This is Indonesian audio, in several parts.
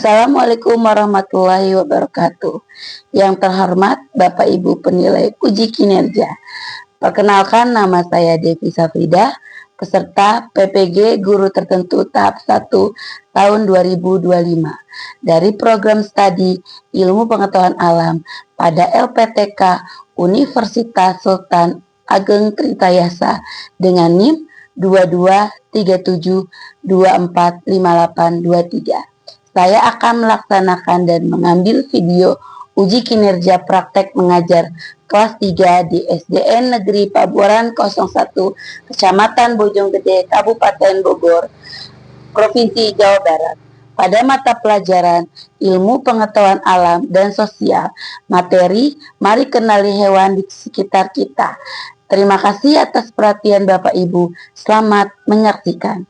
Assalamualaikum warahmatullahi wabarakatuh. Yang terhormat Bapak Ibu penilai uji kinerja. Perkenalkan, nama saya Devi Safrida, peserta PPG Guru Tertentu tahap 1 tahun 2025 dari program studi Ilmu Pengetahuan Alam pada LPTK Universitas Sultan Ageng Tritayasa dengan NIM 2237245823. Saya akan melaksanakan dan mengambil video uji kinerja praktek mengajar kelas 3 di SDN Negeri Pabuaran 01, Kecamatan Bojonggede, Kabupaten Bogor, Provinsi Jawa Barat. Pada mata pelajaran Ilmu Pengetahuan Alam dan Sosial, materi Mari Kenali Hewan di Sekitar Kita. Terima kasih atas perhatian Bapak Ibu. Selamat menyaksikan.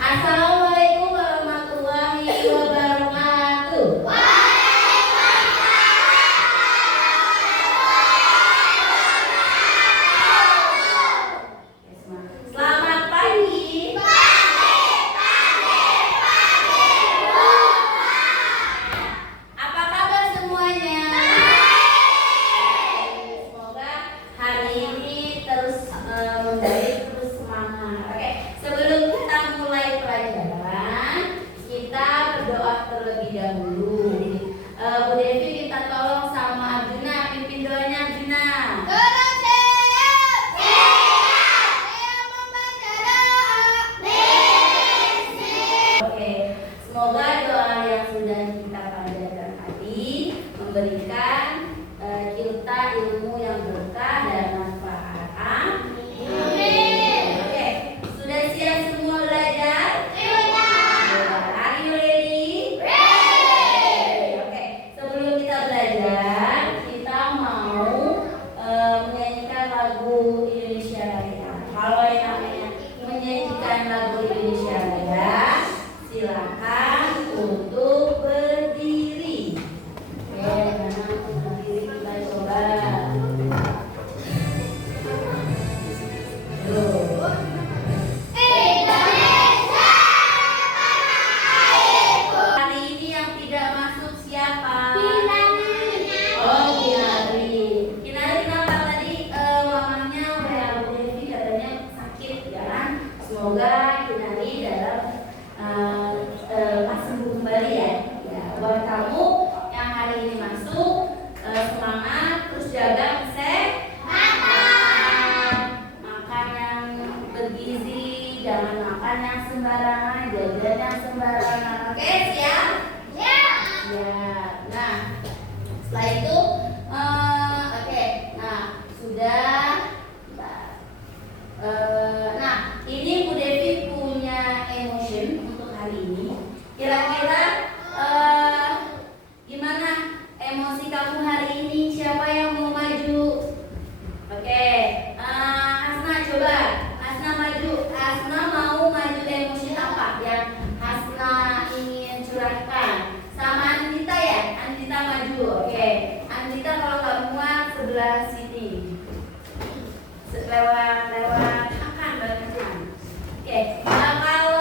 Assalamualaikum warahmatullahi wabarakatuh. Selamat pagi. Apa kabar semuanya? Semoga hari ini terus membaik, terus semangat. Oke, sebelum kita mulai pelajaran, kita berdoa terlebih dahulu. Bu Devi minta tolong sama Arjuna, pimpin doanya Arjuna. Oke, semoga doa yang sudah kita panjatkan tadi memberikan kita ilmu yang berkah dan manfaat. Amin. Oke, sudah siap semua belajar? Are you ready? Oke, sebelum kita belajar, kita mau menyanyikan lagu Indonesia Raya. Kalau yang namanya menyanyikan lagu Indonesia Raya, silakan untuk berdiri. Oke, mana untuk berdiri kita coba. Hari ini yang tidak masuk siapa? Oh, Kinari. Kinari kenapa tadi mamanya WA Bu Devi katanya sakit ya kan? Semoga Kinari dalam sembuh kembali ya. Ya, buat kamu yang hari ini masuk, semangat, terus jaga kesehatan. Makan yang bergizi, jangan makan yang sembarangan, jajan yang sembarangan. Oke, siap? Ya. Nah, setelah itu, oke. Nah, sudah. Nah, ini Bu Devi punya emotion untuk hari ini. Kira-kira gimana emosi kamu hari ini? Siapa yang mau maju? Oke, Hasna coba. Hasna maju. Hasna mau maju emosi apa yang Hasna ingin curahkan? Sama Andita ya? Andita maju. Oke. Andita kalau kamu sebelah sini. Lewat akan bagian. Oke. Kalau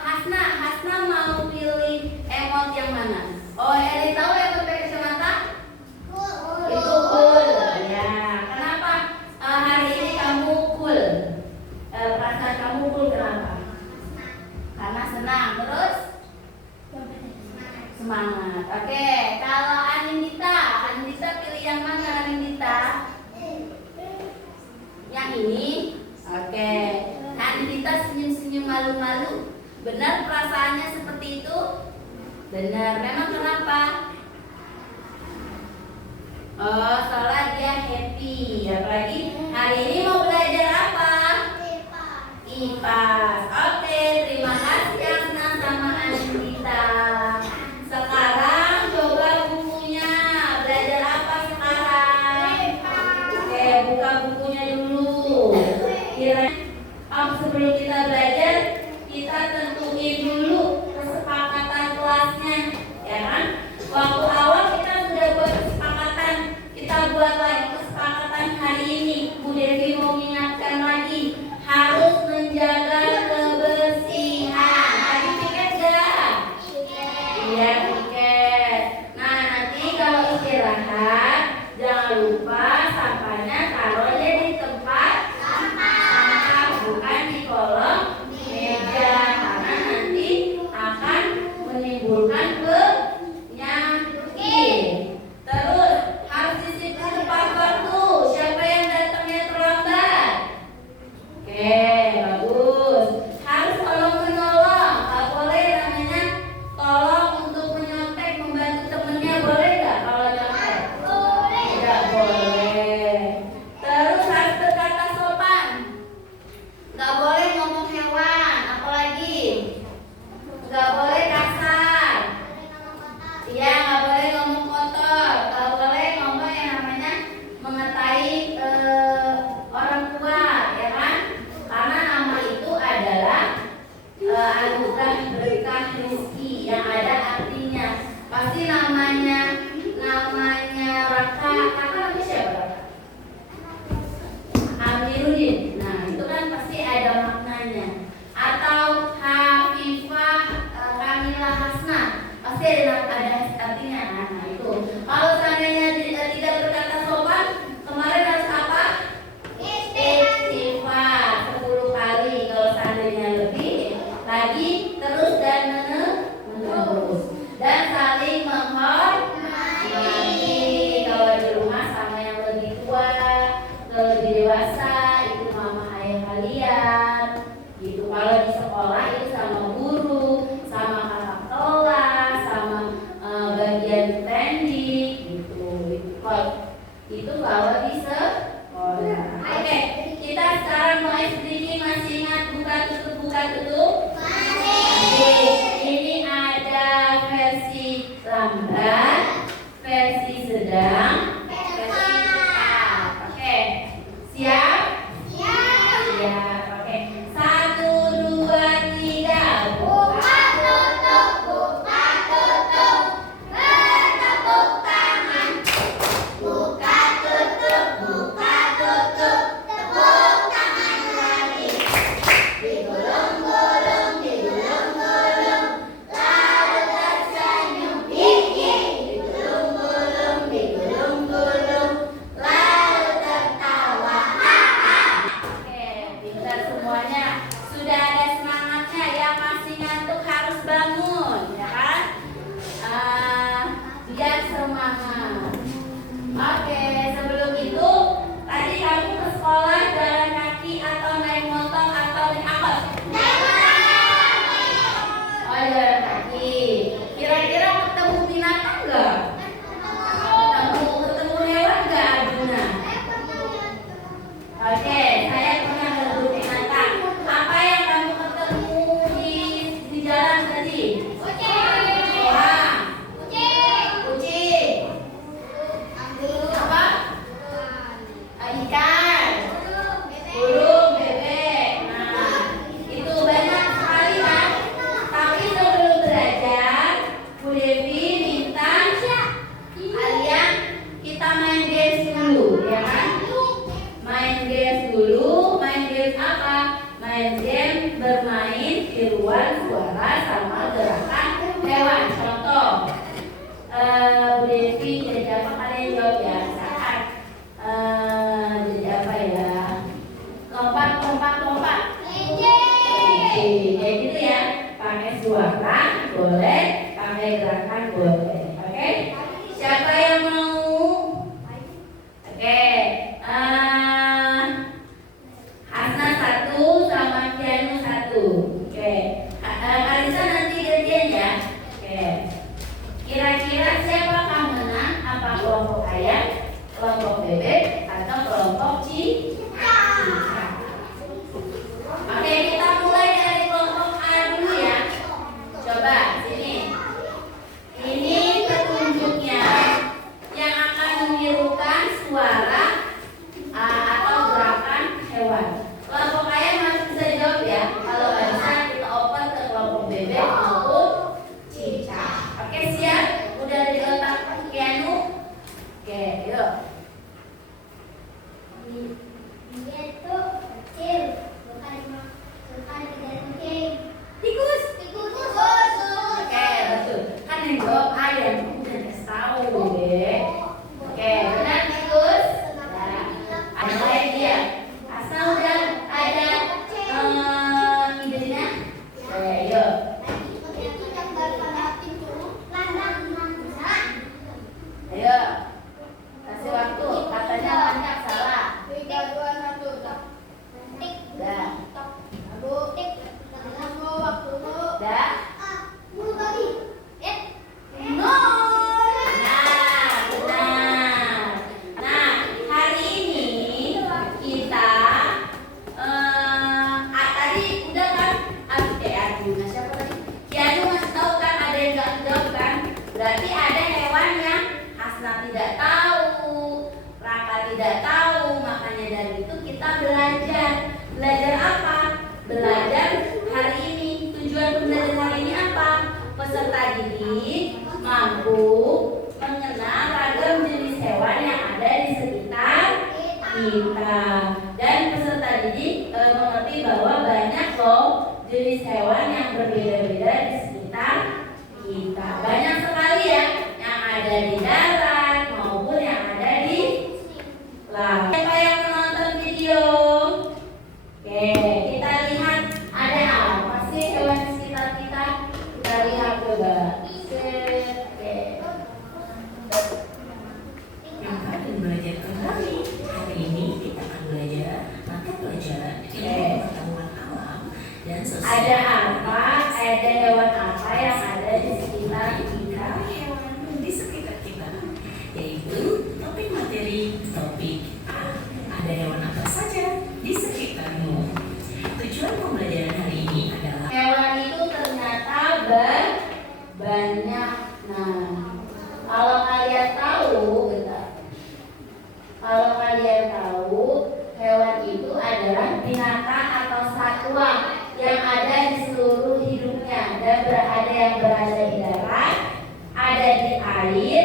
Hasna mau pilih emot yang mana? Oh, Eli tahu emot pakai kacamata? Itu cool. Ya. Kenapa hari ini kamu cool? Perasaan kamu cool kenapa? Karena senang. Terus? Semangat. Oke. Kalau Anindita pilih yang mana Anindita? Yang ini? Oke. Anindita senyum-senyum malu-malu. Benar perasaannya seperti itu? Benar. Memang kenapa? Oh, soalnya dia happy. Apalagi hari ini mau belajar apa? IPA. Oke, terima kasih Asna sama Anindita. Sekarang coba bukunya. Belajar apa sekarang? Oke, buka bukunya dulu. Sebelum kita belajar, kita tentuin dulu kesepakatan kelasnya, ya kan? Waktu awal kita sudah buat kesepakatan, kita buat lagi kesepakatan hari ini. Bu Devi mau mengingatkan lagi, harus menjaga kebersihan. Tadi ingat gak? berkah rezeki yang ada artinya. Pasti namanya Raka. Raka lagi siapa? Amiruddin. Nah, itu kan pasti ada maknanya. Atau Hafifah Kamila Hasna, pasti ada artinya. Nah, itu. Kalau seandainya tidak berkata sopan, kemarin harus apa? Istighfar 10 kali. Kalau seandainya lebih lagi, terus dan menerus. Dan saling menghormati. Kalau di rumah sama yang lebih tua, lebih dewasa, itu mama ayah kalian. Gitu. Kalau di sekolah itu sama guru, sama kakak kelas, sama bagian pendik, gitu. Itu kalau di sekolah. Oke, kita sekarang mulai sedikit. Masih ingat buka tutup? Masih. Ini ada versi lambat, versi sedang, versi cepat. Oke, siap? Siap. Oke, 1, 2, 3. Buka tutup. Bertepuk tangan. Buka tutup. Tepuk tangan lagi. Digulung-gulung. Lalu tersenyum. Digulung-gulung. Lalu tertawa. Oke, pintar semuanya. Sudah ada semangatnya. Yang masih ngantuk harus bangun, ya kan? Biar semangat. Oke, sebelum itu tadi kamu ke sekolah jalan kaki atau naik motor atau naik angkot? Oh, jalan kaki. Kira-kira ketemu binatang nggak? Ketemu hewan nggak, Arjuna? Oke, saya pernah ketemu binatang. Apa yang kamu ketemu di jalan tadi? Kucing. Apa? Ikan. Burung, bebek. Nah, itu banyak sekali kan? Tapi sebelum belajar, Bu Devi minta kalian kita main games dulu, ya kan? Main games dulu. Main games apa? Main game bermain tiruan suara sama gerakan hewan. Contoh, Bu Devi jadi apa, kalian jawab ya. Saat jadi apa ya? Lompat. Kayak gitu ya. Pakai suara boleh, pakai gerakan boleh. Oke? Siapa yang mau? Oke. Hasna 1 sama Kianu 1. Oke. Kalisa nanti gantian ya. Oke. Kira-kira siapa yang menang? Apa kelompok ayam, kelompok bebek, atau kelompok cicak? Oke, kita mulai dari kelompok A dulu ya. Coba sini. Ini petunjuknya yang akan menirukan suara atau gerakan hewan. Kelompok ayam harus bisa jawab ya. Kalau nggak bisa, kita open ke kelompok bebek maupun cicak. Oke, siap? Udah di otak Kianu? Oke, yuk. Dia tuh kecil, bukan tidak kucing. Tikus. Oke, Betul. Kan yang jawab ayam, udah kasih tahu deh. Oke, benar tikus. Ada lain dia. Asal udah ada idenya. Oke, yuk. itu yang daripada pintu landang bisa. Ayo. Kasih waktu. Katanya banyak salah. 3, 2, 1, stop. Tik. Dah. Stop. Lalu tik. Lalu waktu dulu. Dah. Bulu babi. No. Nah, benar. Nah, hari ini kita tadi udah kan Arjuna siapa tadi? Kianu masih tahu kan, ada yang nggak jawab kan? Berarti ada hewan yang Hasna tidak tahu, Raka tidak tahu. Makanya dari itu kita belajar. Belajar apa? Belajar hari ini. Tujuan pembelajaran peserta didik mampu mengenal ragam jenis hewan yang ada di sekitar kita. Dan peserta didik mengerti bahwa banyak loh jenis hewan yang berbeda-beda di sekitar kita. Banyak sekali ya, yang ada di darat maupun yang ada di laut. Siapa yang menonton video? Oke, kita lihat ada apa sih hewan di sekitar kita? Kita lihat coba. Oke. Yang akan belajar kembali. Hari ini kita akan belajar mata pelajaran ilmu pengetahuan alam dan sosial. Ada apa? Ada hewan apa yang ada di sekitar kita? Hewan di sekitar kita, yaitu topik materi topik A. Ada hewan apa saja di sekitarmu? Tujuan pembelajaran hari ini adalah Hewan itu ternyata banyak. Nah, kalau kalian tahu, bentar. Kalau kalian tahu, hewan itu adalah binatang atau satwa yang ada di seluruh hidupnya dan ada yang berada di darat, ada di air.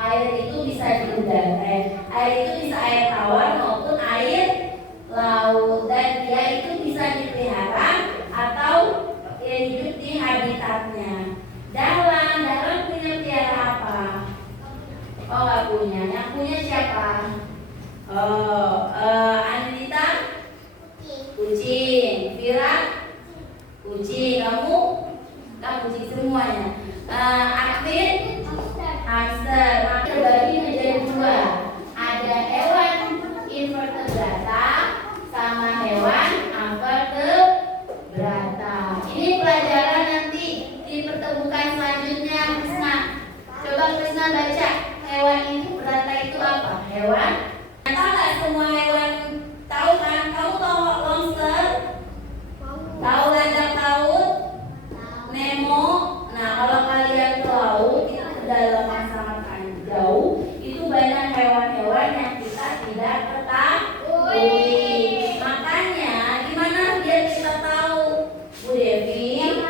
Air itu bisa di udara, air itu bisa air tawar maupun air laut, dan dia itu bisa dipelihara atau hidup di habitatnya. Dalam punya pelihara apa? Oh, nggak punya. Yang punya siapa? Oh, Anita? Kucing. Vira? Kucing. Kamu kucing semuanya. Akvin? Hamster. Maka terbagi menjadi dua. Ada hewan invertebrata sama hewan amvertebrata. Ini pelajaran nanti dipertemukan selanjutnya, Krisna. Coba Krisna baca, hewan invertebrata itu apa? Hewan? Tahu nggak semua hewan? Tahu kan? Kamu tahu lobster? Tahu landak laut? Nemo? Nah, kalau kalian ke laut itu kedalaman sangat jauh, itu banyak hewan-hewan yang kita tidak ketahui. Makanya gimana biar kita tahu, Bu Devi?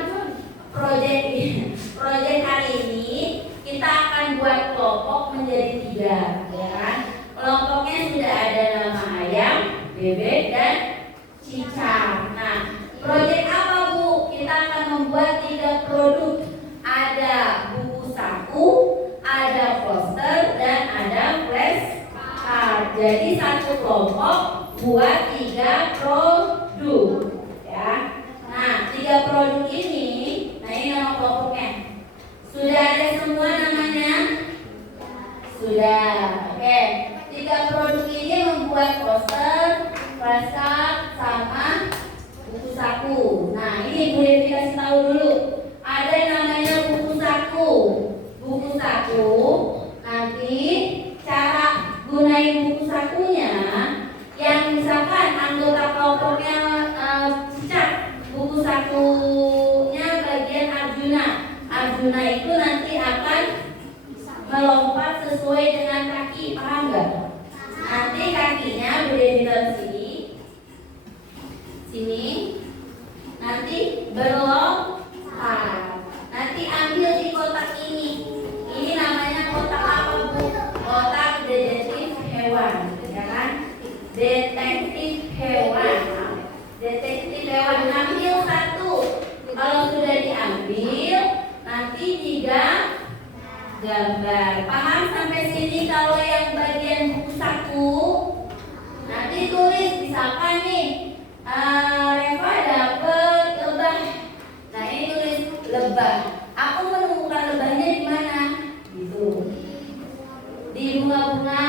Proyek hari ini kita akan buat kelompok menjadi 3, ya kan? Kelompoknya sudah ada nama ayam, bebek, dan cicak. Nah, proyek apa Bu? Kita akan membuat 3 produk. Ada buku saku, ada poster, dan ada flashcard. Jadi satu kelompok buat 3 produk, ya. Nah, 3 produk ini, nah ini nama kelompoknya. Sudah ada semua namanya? Sudah. Oke. 3 produk ini membuat poster, flashcard, sama buku saku. Nah, ini boleh dikasih tahu dulu. Ada yang namanya buku saku. Buku saku, nanti cara gunain buku sakunya, yang misalkan anggota kelompoknya cicak, buku sakunya bagian Arjuna. Arjuna itu nanti akan melompat sesuai dengan kaki, paham nggak? Nanti kakinya boleh ditaruh sini, nanti berlompat. Nanti ambil di kotak ini. Ini namanya kotak apa Bu? Kotak detektif hewan, ya kan? Detektif hewan. Detektif hewan, ambil 1. Kalau sudah diambil, nanti 3 gambar. Paham sampai sini? Kalau yang bagian buku saku, nanti tulis misalkan nih, Reva dapet lebah. Nah, ini tulis lebah. Aku menemukan lebahnya di mana? Gitu. Di bunga-bunga.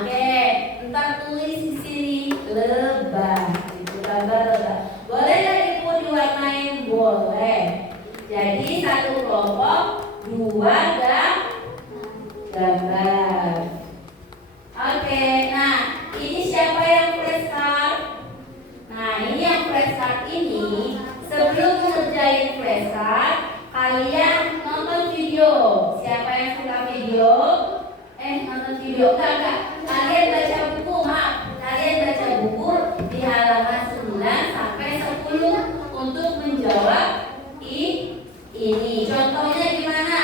Oke. Ntar tulis di sini lebah. Itu gambar lebah. Boleh nggak Ibu diwarnain? Boleh. Jadi 1 kelompok 2 gambar. Oke. Nah, ini siapa yang flashcard? Nah, ini yang flashcard ini, sebelum ngerjain flashcard, kalian nonton video. Siapa yang suka video? Nonton video. Enggak. Kalian baca buku, maaf. Kalian baca buku di halaman 9 sampai 10 untuk menjawab Ini contohnya gimana?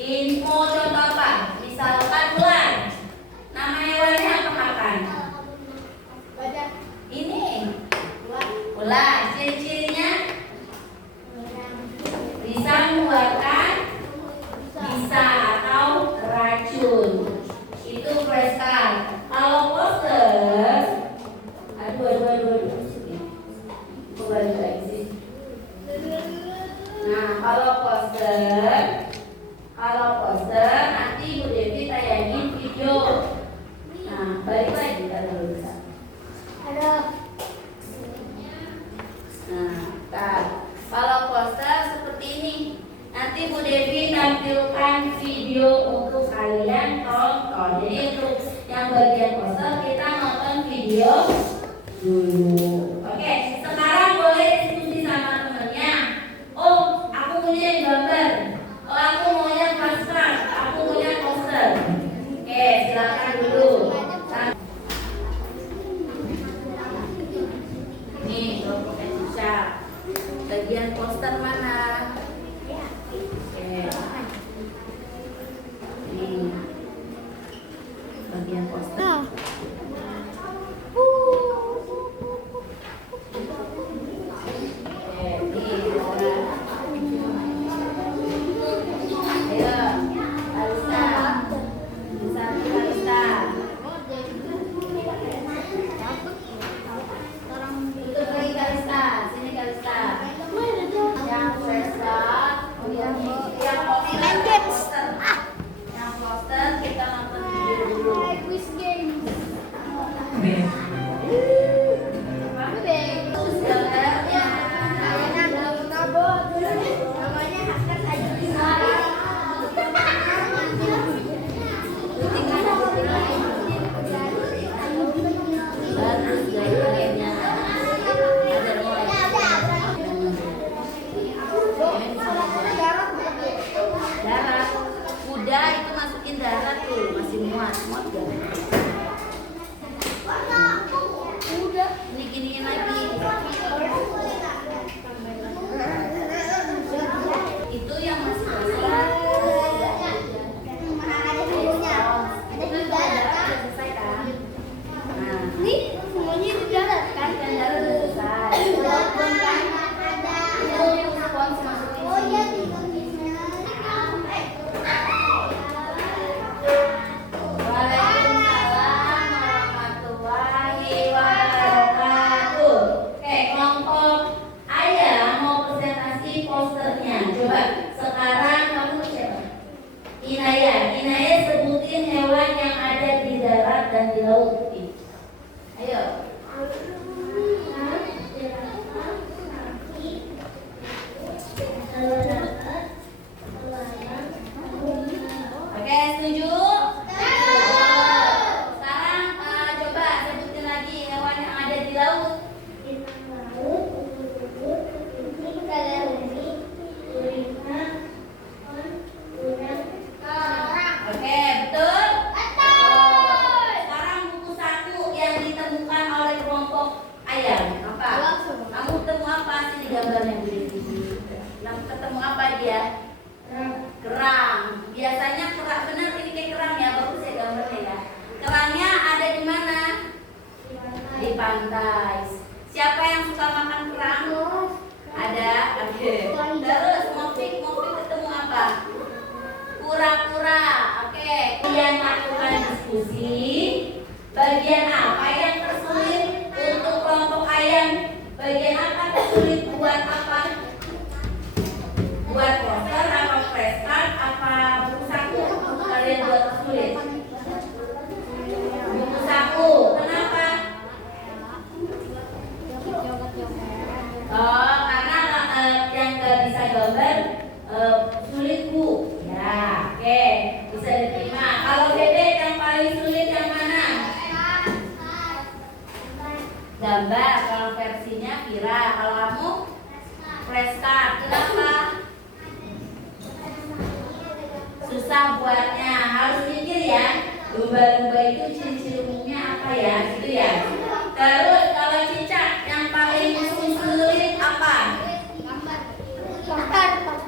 Info contoh apa? Misalkan ular. Nama hewannya apa makan? Ini ular. Ciri-cirinya bisa mengeluarkan bisa atau racun. Itu flashcard. Kalau poster, aduh. Kembali lagi. Nah, kalau poster nanti Bu Devi tayangin video. Nah, balik lagi kita dulu. Nah, kalau poster seperti ini. Nanti Bu Devi tampilkan video untuk kalian tonton. Jadi untuk yang bagian poster kita nonton video dulu. Oke, sekarang boleh diskusi sama temennya. Oh, aku punya yang gambar. Oh, aku maunya flashcard. Aku punya poster. Oke, silakan dulu. Nih, kelompoknya Cica. Bagian poster mana? Oke. Nih. Bagian poster. Gambar, kalau versinya Vira, kalau kamu flashcard. Kenapa? Susah buatnya, harus mikir ya. Lumba-lumba itu ciri-ciri umumnya apa ya? Gitu ya. Terus kalau cicak yang paling sulit apa? Gambar.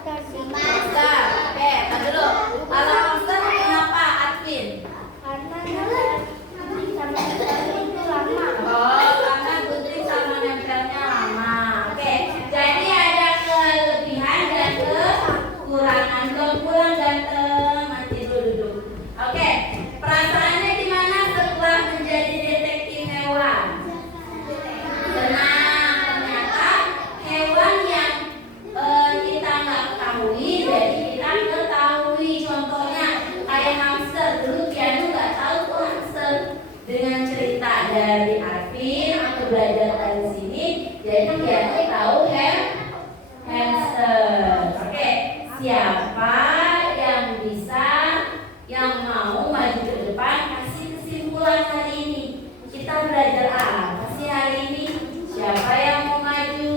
ketahui, jadi kita ketahui. Contohnya kayak hamster, dulu Pianu nggak tahu tuh hamster. Dengan cerita dari Arvin atau belajar dari sini, jadi Pianu tahu hamster. Oke, siapa yang bisa, yang mau maju ke depan, kasih kesimpulan hari ini. Kita belajar apa sih hari ini? Siapa yang mau maju?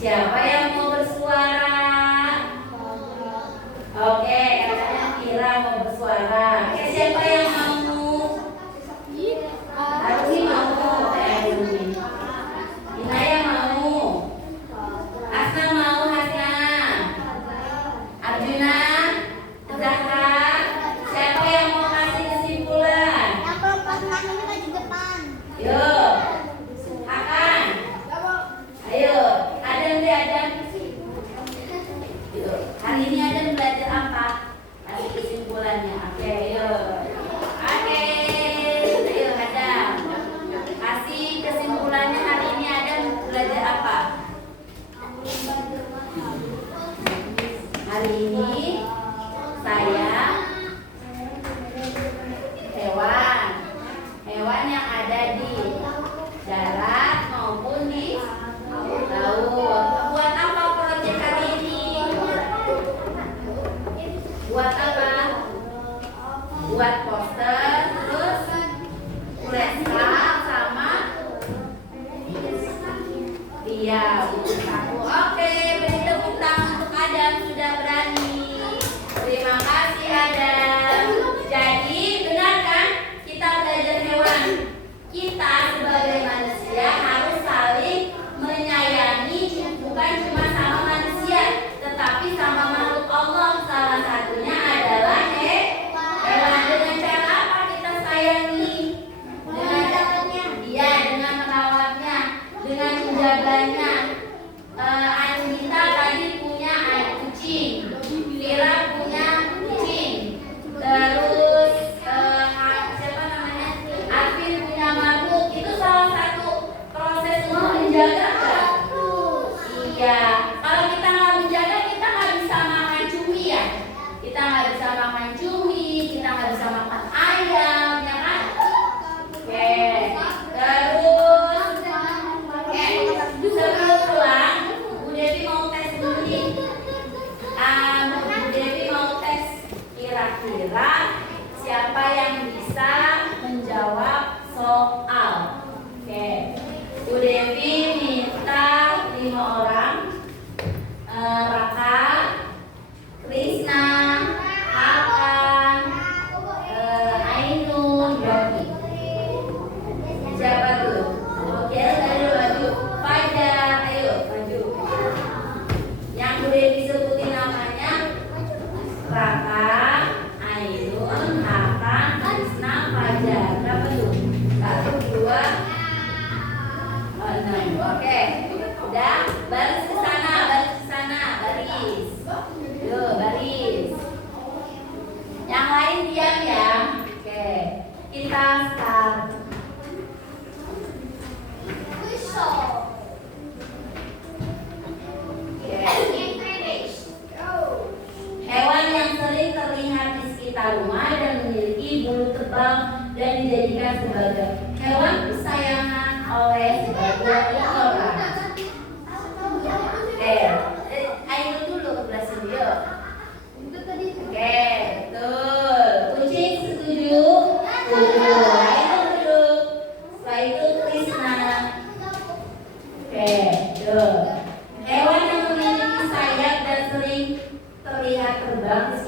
Siapa yang mau bersuara? Oke, katanya Kira mau bersuara. Oke, siapa yang mau? Arumi mau. Arumi. Inaya mau. Asna mau. Hasna. Arjuna. Zahra. Siapa yang mau kasih kesimpulan? Yang perempuan ini maju depan. Yuk. Akan. Ayo. Adam deh, Adam. Yuk. Hari ini Adam belajar apa? Kasih kesimpulannya. Oke, yuk. Oke. Ayo Adam. Kasih kesimpulannya hari ini Adam belajar apa? Hari ini saya hewan yang ada di darat maupun di laut. Buat apa proyek hari ini? Buat apa? Buat poster, terus flashcard sama iya, buku saku. Oke, beri tepuk tangan untuk Adam, sudah berani. Terima kasih Adam. Jadi benar kan kita belajar hewan. Kita sebagai manusia harus saling menyayangi, bukan cuma sama manusia, tetapi sama makhluk Allah. Salah satunya adalah hewan. Dengan cara apa kita sayangi? Dengan merawatnya, dengan menjaganya. Anita tadi punya kucing, Vira punya kucing, terus siapa namanya? Arvin punya marmut. Itu salah satu proses untuk menjaga nggak? Iya. Kalau kita nggak menjaga, kita nggak bisa makan cumi ya. Kita nggak bisa makan cumi, kita nggak bisa makan ayam, ya kan? Oke. Terus, sebelum pulang, Bu Devi mau tes dulu nih. Bu Devi mau tes kira-kira siapa yang bisa menjawab soal. Oke. Bu Devi minta 5 orang. Raka, Krisna, Akan, Ainun, Yogi. Siapa tuh? Oke, dari maju. Fajar, ayo maju. Yang Bu Devi sebutin namanya Raka, Ainun, Akan, Krisna, Fajar. Berapa tuh? 1, 2, 6. Oke, udah. Baris ke sana, baris. Yuk, baris. Yang lain diam ya. Oke, kita start. Hewan yang sering terlihat di sekitar rumah dan memiliki bulu tebal dan dijadikan sebagai hewan kesayangan oleh sebagian orang. Ayo dulu ke belah sini yuk. Oke, betul. Kucing setuju? Setuju. Ayo duduk. Setelah itu Krisna. Oke, yuk. Hewan yang memiliki sayap dan sering terlihat terbang di